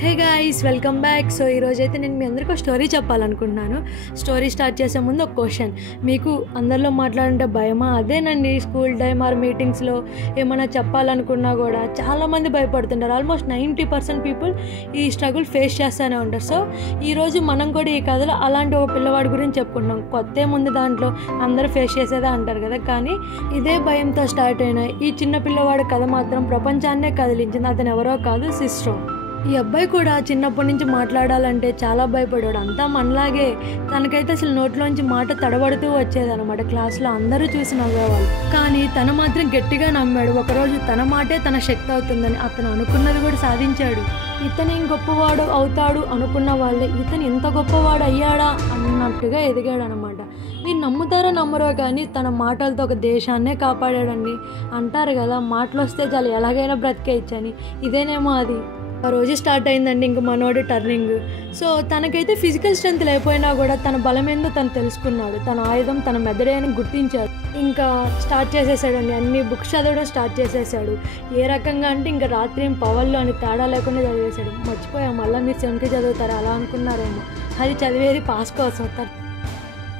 Hey guys, welcome back. So ఈరోజైతే నేను మీ అందరికీ ఒక స్టోరీ చెప్పాలనుకుంటున్నాను. స్టోరీ స్టార్ట్ చేసే ముందు ఒక క్వశ్చన్, మీకు అందరిలో మాట్లాడంటే భయమా? అదేనండి, స్కూల్ టైమ్ ఆర్ మీటింగ్స్లో ఏమైనా చెప్పాలనుకున్నా కూడా చాలామంది భయపడుతుంటారు. ఆల్మోస్ట్ 90% పీపుల్ ఈ స్ట్రగుల్ ఫేస్ చేస్తూనే ఉంటారు. సో ఈరోజు మనం కూడా ఈ కథలో అలాంటి ఒక పిల్లవాడి గురించి చెప్పుకుంటున్నాం. కొత్త ముందు దాంట్లో అందరూ ఫేస్ చేసేదే అంటారు కదా, కానీ ఇదే భయంతో స్టార్ట్ అయిన ఈ చిన్న పిల్లవాడి కథ మాత్రం ప్రపంచాన్నే కదిలించింది. అతను ఎవరో కాదు, సిస్రో. ఈ అబ్బాయి కూడా చిన్నప్పటి నుంచి మాట్లాడాలంటే చాలా భయపడాడు. అంతా మనలాగే. తనకైతే అసలు నోట్లోంచి మాట తడబడుతూ వచ్చేదన్నమాట. క్లాస్లో అందరూ చూసి నవ్వేవాళ్ళు, కానీ తను మాత్రం గట్టిగా నమ్మాడు. ఒకరోజు తన మాటే తన శక్తి అవుతుందని అతను అనుకున్నది కూడా సాధించాడు. ఇతను ఏం గొప్పవాడు అవుతాడు అనుకున్న వాళ్ళే ఇతను ఇంత గొప్పవాడు అయ్యాడా అన్నట్టుగా ఎదిగాడు అనమాట. మీరు నమ్ముతారో నమ్మరో కానీ తన మాటలతో ఒక దేశాన్నే కాపాడాడండి. అంటారు కదా, మాటలు వస్తే చాలు ఎలాగైనా బ్రతికేయచ్చని. ఇదేనేమో అది. ఆ రోజు స్టార్ట్ అయిందండి ఇంక మనోడి టర్నింగ్. సో తనకైతే ఫిజికల్ స్ట్రెంత్ లేకపోయినా కూడా తన బలం ఏందో తను తెలుసుకున్నాడు. తన ఆయుధం తన మెదడే అని గుర్తించాడు. ఇంకా స్టార్ట్ చేసేసాడండి, అన్ని బుక్స్ చదవడం స్టార్ట్ చేసేసాడు. ఏ రకంగా అంటే ఇంకా రాత్రి పవర్లో అని తేడా లేకుండా చదివేశాడు. మర్చిపోయాం, మళ్ళీ మీరు 70 చదువుతారు అలా అనుకున్నారేమో. అది చదివేది పాస్ కోసం.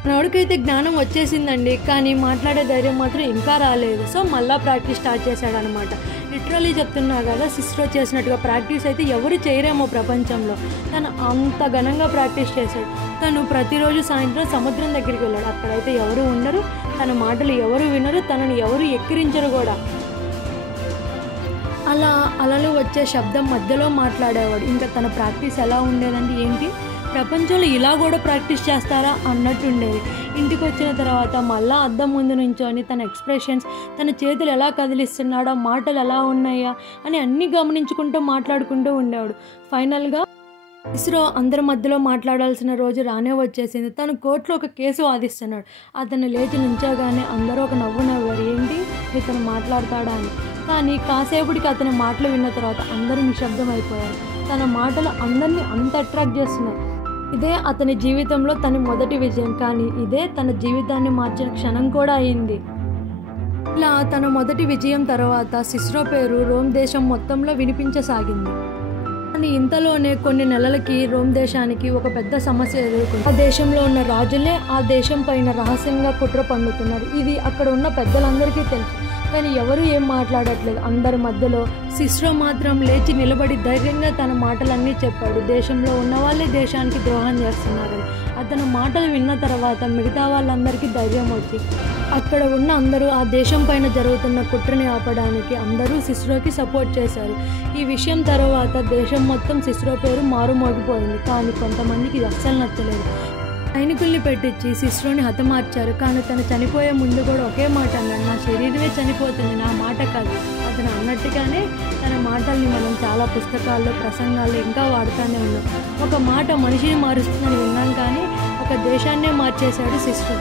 మనోడికైతే జ్ఞానం వచ్చేసిందండి, కానీ మాట్లాడే ధైర్యం మాత్రం ఇంకా రాలేదు. సో మళ్ళీ ప్రాక్టీస్ స్టార్ట్ చేశాడు అనమాట. లిటరలీ చెప్తున్నా కదా, సిస్రో చేసినట్టుగా ప్రాక్టీస్ అయితే ఎవరు చేయరేమో ప్రపంచంలో. తను అంత ఘనంగా ప్రాక్టీస్ చేశాడు. తను ప్రతిరోజు సాయంత్రం సముద్రం దగ్గరికి వెళ్ళాడు. అక్కడైతే ఎవరు ఉండరు, తన మాటలు ఎవరు వినరు, తనని ఎవరు ఎక్కిరించరు కూడా. అలా అలలు వచ్చే శబ్దం మధ్యలో మాట్లాడేవాడు. ఇంకా తన ప్రాక్టీస్ ఎలా ఉండేదంటే, ఏంటి ప్రపంచంలో ఇలా కూడా ప్రాక్టీస్ చేస్తారా అన్నట్టుండేది. ఇంటికి వచ్చిన తర్వాత మళ్ళీ అద్దం ముందు నుంచొని తన ఎక్స్ప్రెషన్స్, తన చేతులు ఎలా కదిలిస్తున్నాడా, మాటలు ఎలా ఉన్నాయా అని అన్నీ గమనించుకుంటూ మాట్లాడుకుంటూ ఉండేవాడు. ఫైనల్గా సిస్రో అందరి మధ్యలో మాట్లాడాల్సిన రోజు రానే వచ్చేసింది. తను కోర్టులో ఒక కేసు వాదిస్తున్నాడు. అతను లేచి నుంచోగానే అందరూ ఒక నవ్వు నవ్వారు. ఏంటి ఇతను మాట్లాడతాడా అని. కానీ కాసేపటికి అతని మాటలు విన్న తర్వాత అందరూ నిశ్శబ్దం అయిపోయారు. తన మాటలు అందరినీ అంత అట్రాక్ట్ చేస్తున్నాయి. ఇదే అతని జీవితంలో తన మొదటి విజయం, కానీ ఇదే తన జీవితాన్ని మార్చిన క్షణం కూడా అయింది. ఇలా తన మొదటి విజయం తర్వాత సిస్రో పేరు రోమ్ దేశం మొత్తంలో వినిపించసాగింది. కానీ ఇంతలోనే కొన్ని నెలలకి రోమ్ దేశానికి ఒక పెద్ద సమస్య ఎదుర్కొంది. ఆ దేశంలో ఉన్న రాజులే ఆ దేశం పైన రహస్యంగా కుట్ర పన్నుతున్నారు. ఇది అక్కడ ఉన్న పెద్దలందరికీ తెలుసు, కానీ ఎవరు ఏం మాట్లాడట్లేదు. అందరి మధ్యలో సిస్రో మాత్రం లేచి నిలబడి ధైర్యంగా తన మాటలన్నీ చెప్పాడు. దేశంలో ఉన్న వాళ్ళే దేశానికి ద్రోహం చేస్తున్నారని. అతను మాటలు విన్న తర్వాత మిగతా వాళ్ళందరికీ ధైర్యం వచ్చి అక్కడ ఉన్న అందరూ ఆ దేశం పైన జరుగుతున్న కుట్రని ఆపడానికి అందరూ సిస్రోకి సపోర్ట్ చేశారు. ఈ విషయం తర్వాత దేశం మొత్తం సిస్రో పేరు మారుమోగిపోయింది. కానీ కొంతమందికి ఇది అస్సలు నచ్చలేదు. సైనికుల్ని పెట్టించి సిస్రోని హతమార్చారు. కానీ తను చనిపోయే ముందు కూడా ఒకే మాట అన్నాడు, నా శరీరమే చనిపోతుంది, నా మాట కాదు. అతను అన్నట్టుగానే తన మాటల్ని మనం చాలా పుస్తకాల్లో, ప్రసంగాల్లో ఇంకా వాడుతూనే ఉన్నాం. ఒక మాట మనిషిని మారుస్తుందని విన్నాం, కానీ ఒక దేశాన్నే మార్చేశాడు సిస్రో.